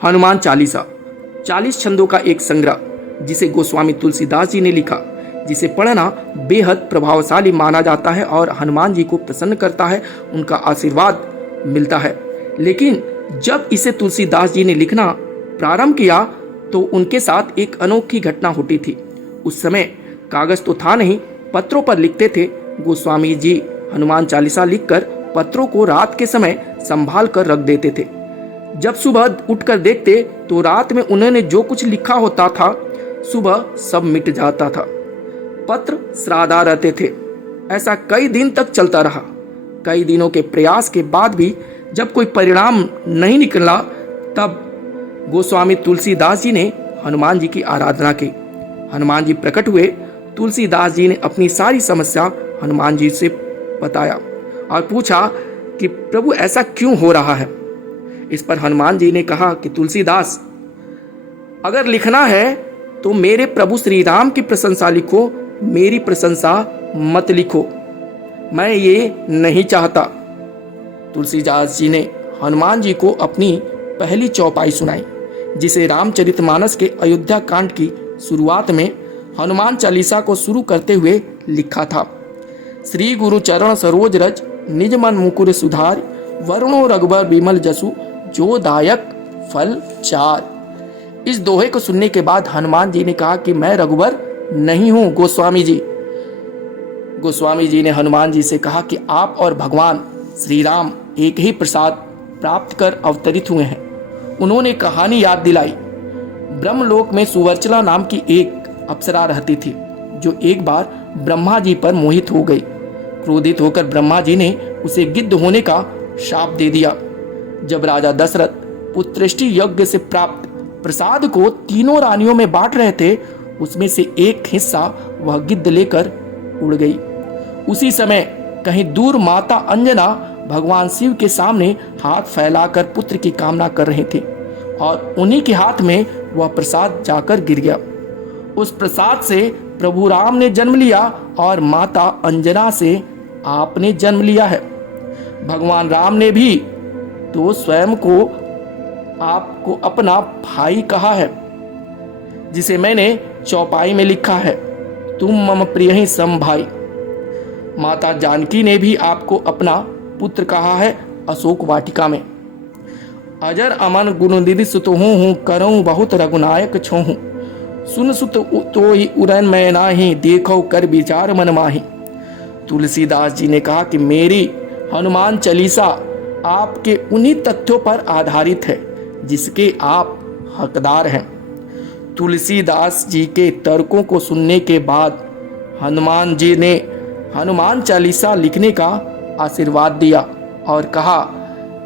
हनुमान चालीसा 40 छंदों का एक संग्रह जिसे गोस्वामी तुलसीदास जी ने लिखा, जिसे पढ़ना बेहद प्रभावशाली माना जाता है और हनुमान जी को प्रसन्न करता है, उनका आशीर्वाद मिलता है। लेकिन जब इसे तुलसीदास जी ने लिखना प्रारंभ किया तो उनके साथ एक अनोखी घटना होती थी। उस समय कागज तो था नहीं, पत्रों पर लिखते थे। गोस्वामी जी हनुमान चालीसा लिखकर पत्रों को रात के समय संभाल कर रख देते थे। जब सुबह उठकर देखते तो रात में उन्होंने जो कुछ लिखा होता था सुबह सब मिट जाता था। पत्र श्राद्धा रहते थे। ऐसा कई दिन तक चलता रहा। कई दिनों के प्रयास के बाद भी जब कोई परिणाम नहीं निकला तब गोस्वामी तुलसीदास जी ने हनुमान जी की आराधना की। हनुमान जी प्रकट हुए। तुलसीदास जी ने अपनी सारी समस्या हनुमान जी से बताया और पूछा कि प्रभु ऐसा क्यों हो रहा है। इस पर हनुमान जी ने कहा कि तुलसीदास, अगर लिखना है तो मेरे प्रभु श्री राम की प्रशंसा लिखो, मेरी प्रशंसा मत लिखो, मैं ये नहीं चाहता। तुलसीदास जी ने हनुमान जी को अपनी पहली चौपाई सुनाई, जिसे रामचरितमानस के अयोध्या कांड की शुरुआत में हनुमान चालीसा को शुरू करते हुए लिखा था। श्री गुरु चरण सरोज रज, निज मन मुकुर सुधार, वरुणो रघुबर विमल जसु, जो दायक फल चार। इस दोहे को सुनने के बाद हनुमान जी ने कहा कि मैं रघुबर नहीं हूं गोस्वामी जी। गोस्वामी जी ने हनुमान जी से कहा कि आप और भगवान श्री राम एक ही प्रसाद प्राप्त कर अवतरित हुए हैं। उन्होंने कहानी याद दिलाई। ब्रह्मलोक में सुवर्चला नाम की एक अप्सरा रहती थी, जो एक बार ब्रह्मा जी पर मोहित हो गई। क्रोधित होकर ब्रह्मा जी ने उसे गिद्ध होने का शाप दे दिया। जब राजा दशरथ पुत्रष्टि यज्ञ से प्राप्त प्रसाद को तीनों रानियों में बांट रहे थे, उसमें से एक हिस्सा वह गिद्ध लेकर उड़ गई। उसी समय कहीं दूर माता अंजना भगवान शिव के सामने हाथ फैलाकर पुत्र की कामना कर रहे थे और उन्हीं के हाथ में वह प्रसाद जाकर गिर गया। उस प्रसाद से प्रभु राम ने जन्म लिया और माता अंजना से आपने जन्म लिया है। भगवान राम ने भी तो स्वयं को आपको अपना भाई कहा है, जिसे मैंने चौपाई में लिखा है, तुम मम प्रिय ही सम भाई। माता जानकी ने भी आपको अपना पुत्र कहा है अशोक वाटिका में। अजर अमन गुणनिधि सुत हूँ, करऊँ बहुत रघुनायक छोहूँ, सुन सुत तो ही उड़न मैं नाही, देखो कर विचार मन माही। तुलसीदास जी ने कहा कि मेरी हनुमान चालीसा आपके उन्हीं तथ्यों पर आधारित है जिसके आप हकदार हैं। तुलसीदास जी के तर्कों को सुनने के बाद हनुमान जी ने हनुमान चालीसा लिखने का आशीर्वाद दिया और कहा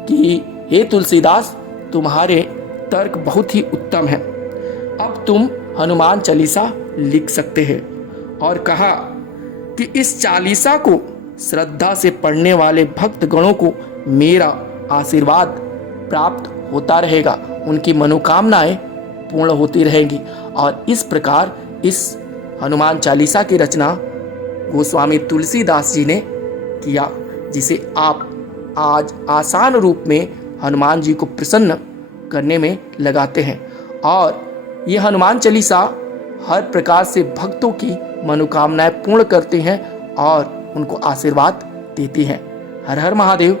कि हे तुलसीदास, तुम्हारे तर्क बहुत ही उत्तम हैं, अब तुम हनुमान चालीसा लिख सकते हैं। और कहा कि इस चालीसा को श्रद्धा से पढ़ने वाले भक्त गणों को मेरा आशीर्वाद प्राप्त होता रहेगा, उनकी मनोकामनाएं पूर्ण होती रहेंगी। और इस प्रकार इस हनुमान चालीसा की रचना गोस्वामी तुलसीदास जी ने किया, जिसे आप आज आसान रूप में हनुमान जी को प्रसन्न करने में लगाते हैं। और ये हनुमान चालीसा हर प्रकार से भक्तों की मनोकामनाएं पूर्ण करते हैं और उनको आशीर्वाद देती हैं। हर हर महादेव।